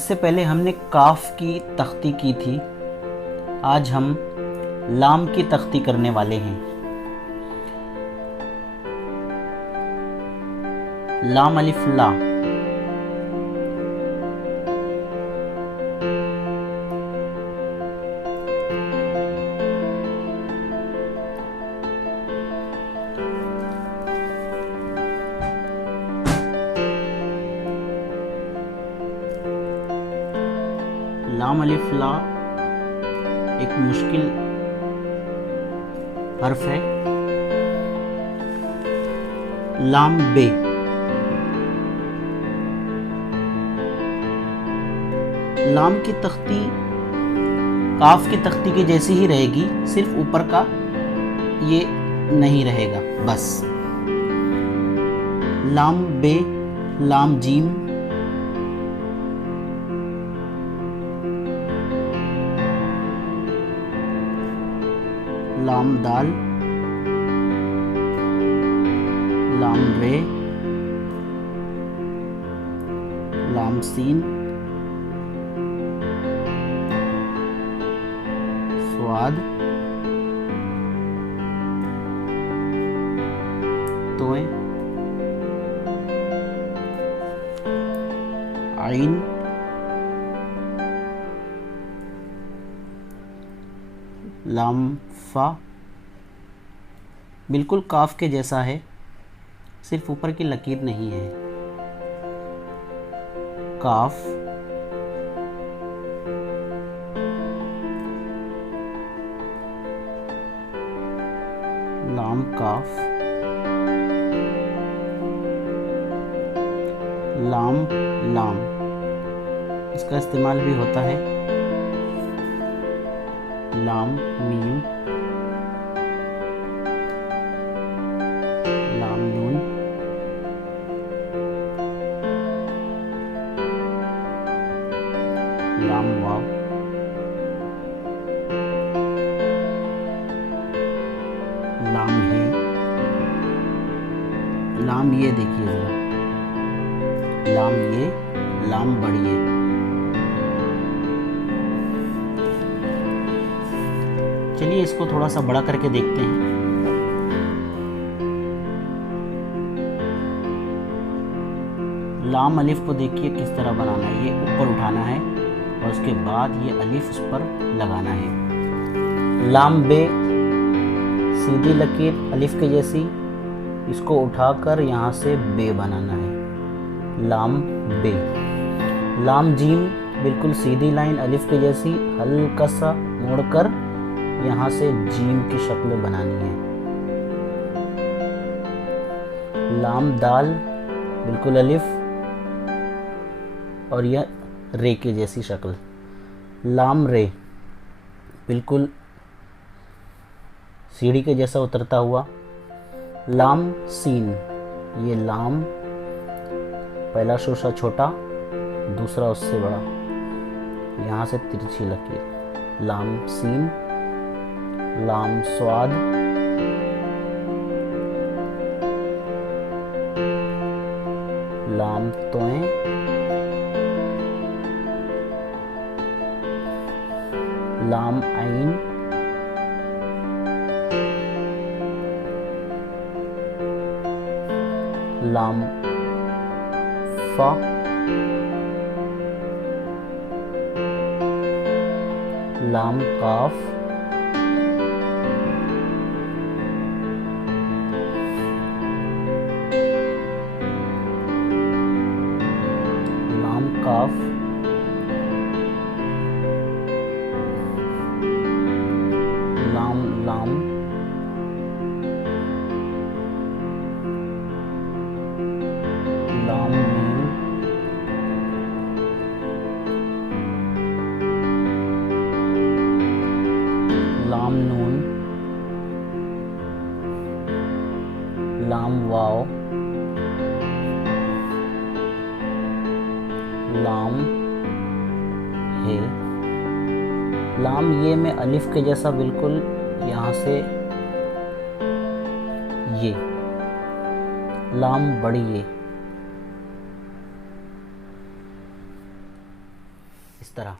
इससे पहले हमने काफ की तख्ती की थी। आज हम लाम की तख्ती करने वाले हैं। लाम अलिफ ला। लाम अलिफ ला एक मुश्किल हर्फ है। लाम बे। लाम की तख्ती काफ की तख्ती की जैसी ही रहेगी, सिर्फ ऊपर का ये नहीं रहेगा बस। लाम बे, लाम जीम, लाम दाल, लाम रे, लाम सीन, स्वाद, तोय, आइन, लाम फा। बिल्कुल काफ के जैसा है, सिर्फ ऊपर की लकीर नहीं है। काफ, लाम काफ, लाम लाम। इसका इस्तेमाल भी होता है। लाम मीम, लाम नून, लाम वाव, लाम है। लाम ये देखिए जरा, लाम ये, लाम बढ़िए। चलिए इसको थोड़ा सा बड़ा करके देखते हैं। लाम अलिफ को देखिए किस तरह बनाना है। ये ऊपर उठाना है और उसके बाद ये अलिफ उस पर लगाना है। लाम बे, सीधी लकीर अलिफ के जैसी, इसको उठाकर यहाँ से बे बनाना है। लाम बे। लाम जीम, बिल्कुल सीधी लाइन अलिफ के जैसी, हल्का सा मोड़कर यहाँ से जीम की शक्ल बनानी है। लाम दाल, बिल्कुल अलिफ और यह रे के जैसी शक्ल। लाम रे, बिल्कुल सीढ़ी के जैसा उतरता हुआ। लाम सीन, ये लाम पहला शोशा छोटा, दूसरा उससे बड़ा, यहाँ से तिरछी लकीर। लाम सीन, लाम स्वाद, लाम तोय, लाम आइन, लाम फा, लाम काफ, लाम काफ, लाम लाम, लाम मीम, लाम नून, लाम वाव, लाम है। लाम ये में अलिफ के जैसा, बिल्कुल यहाँ से ये। लाम बढ़िए। इस तरह।